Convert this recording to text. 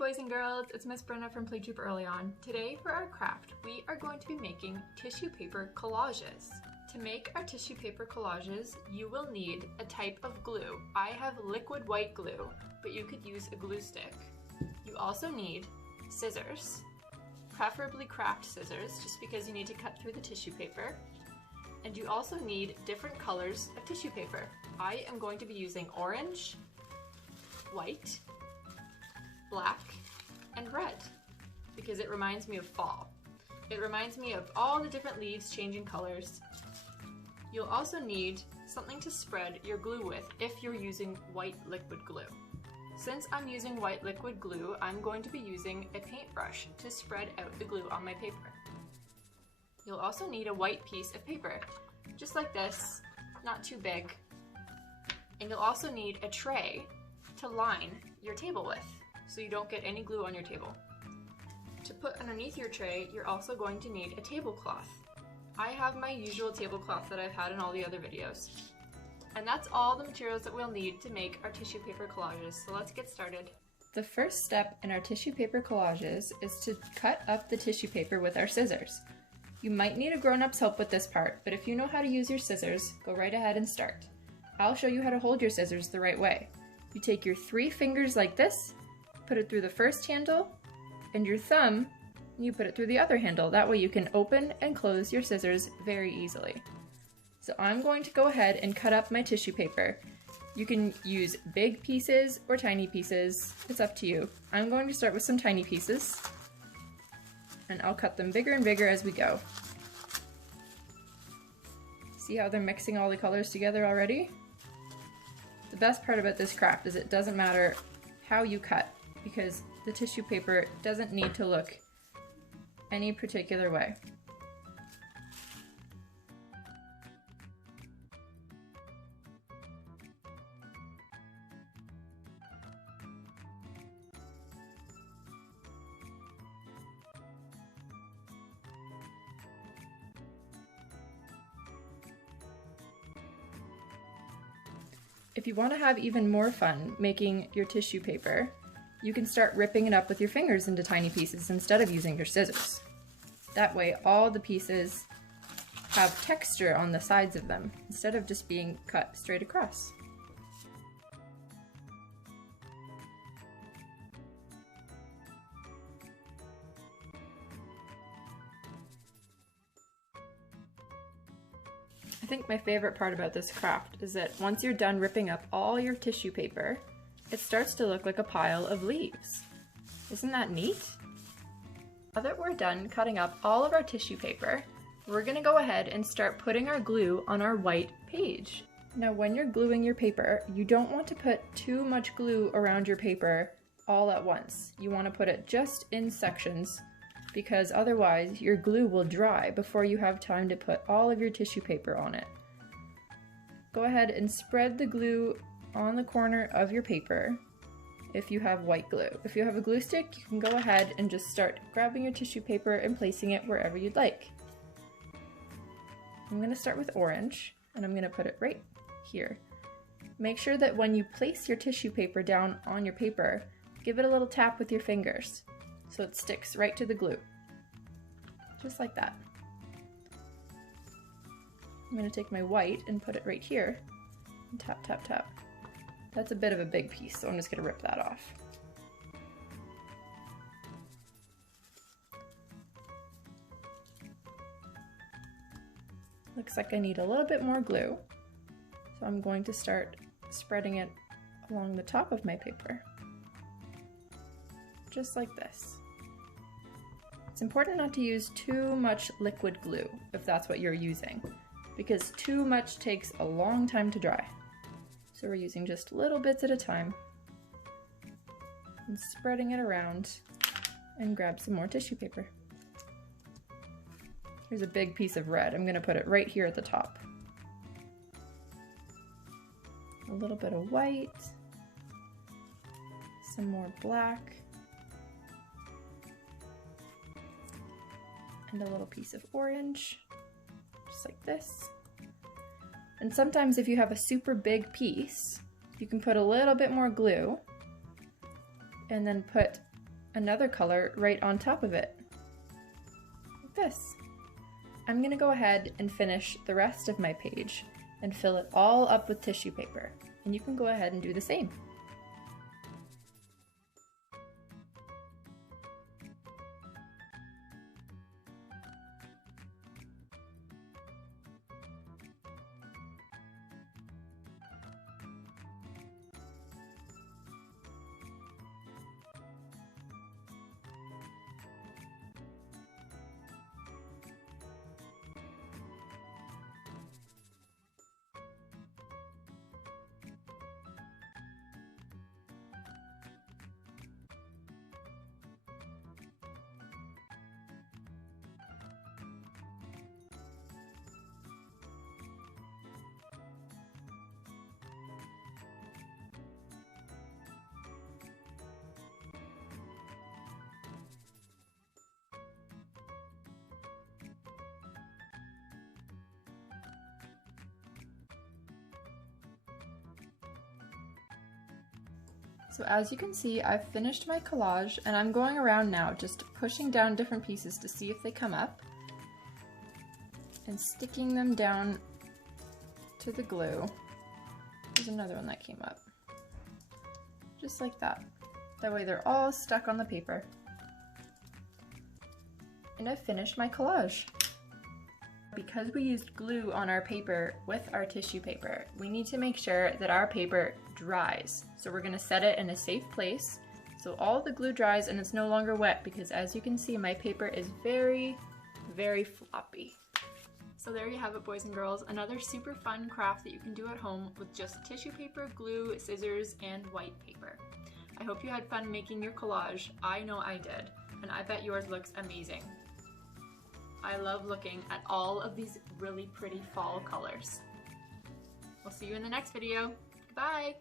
boys and girls, it's Miss Brenna from Play Super Early On. Today for our craft, we are going to be making tissue paper collages. To make our tissue paper collages, you will need a type of glue. I have liquid white glue, but you could use a glue stick. You also need scissors, preferably craft scissors, just because you need to cut through the tissue paper. And you also need different colors of tissue paper. I am going to be using orange, white, black, and red because it reminds me of fall. It reminds me of all the different leaves changing colors. You'll also need something to spread your glue with if you're using white liquid glue. Since I'm using white liquid glue, I'm going to be using a paintbrush to spread out the glue on my paper. You'll also need a white piece of paper, just like this, not too big. And you'll also need a tray to line your table with, so you don't get any glue on your table. To put underneath your tray, you're also going to need a tablecloth. I have my usual tablecloth that I've had in all the other videos. And that's all the materials that we'll need to make our tissue paper collages, so let's get started. The first step in our tissue paper collages is to cut up the tissue paper with our scissors. You might need a grown-up's help with this part, but if you know how to use your scissors, go right ahead and start. I'll show you how to hold your scissors the right way. You take your 3 fingers like this, put it through the first handle, and your thumb, you put it through the other handle. That way you can open and close your scissors very easily. So I'm going to go ahead and cut up my tissue paper. You can use big pieces or tiny pieces, it's up to you. I'm going to start with some tiny pieces, and I'll cut them bigger and bigger as we go. See how they're mixing all the colors together already? The best part about this craft is it doesn't matter how you cut, because the tissue paper doesn't need to look any particular way. If you want to have even more fun making your tissue paper, you can start ripping it up with your fingers into tiny pieces instead of using your scissors. That way all the pieces have texture on the sides of them instead of just being cut straight across. I think my favorite part about this craft is that once you're done ripping up all your tissue paper, it starts to look like a pile of leaves. Isn't that neat? Now that we're done cutting up all of our tissue paper, we're gonna go ahead and start putting our glue on our white page. Now when you're gluing your paper, you don't want to put too much glue around your paper all at once. You want to put it just in sections, because otherwise your glue will dry before you have time to put all of your tissue paper on it. Go ahead and spread the glue on the corner of your paper if you have white glue. If you have a glue stick, you can go ahead and just start grabbing your tissue paper and placing it wherever you'd like. I'm going to start with orange, and I'm going to put it right here. Make sure that when you place your tissue paper down on your paper, give it a little tap with your fingers so it sticks right to the glue. Just like that. I'm going to take my white and put it right here and tap, tap, tap. That's a bit of a big piece, so I'm just going to rip that off. Looks like I need a little bit more glue, so I'm going to start spreading it along the top of my paper. Just like this. It's important not to use too much liquid glue if that's what you're using, because too much takes a long time to dry. So we're using just little bits at a time and spreading it around, and grab some more tissue paper. Here's a big piece of red. I'm going to put it right here at the top. A little bit of white, some more black, and a little piece of orange, just like this. And sometimes if you have a super big piece, you can put a little bit more glue and then put another color right on top of it, like this. I'm gonna go ahead and finish the rest of my page and fill it all up with tissue paper, and you can go ahead and do the same. So as you can see, I've finished my collage and I'm going around now just pushing down different pieces to see if they come up and sticking them down to the glue. There's another one that came up. Just like that. That way they're all stuck on the paper. And I've finished my collage. Because we used glue on our paper with our tissue paper, we need to make sure that our paper dries. So we're gonna set it in a safe place so all the glue dries and it's no longer wet, because as you can see, my paper is very, very floppy. So there you have it, boys and girls, another super fun craft that you can do at home with just tissue paper, glue, scissors, and white paper. I hope you had fun making your collage. I know I did, and I bet yours looks amazing. I love looking at all of these really pretty fall colors. We'll see you in the next video. Bye!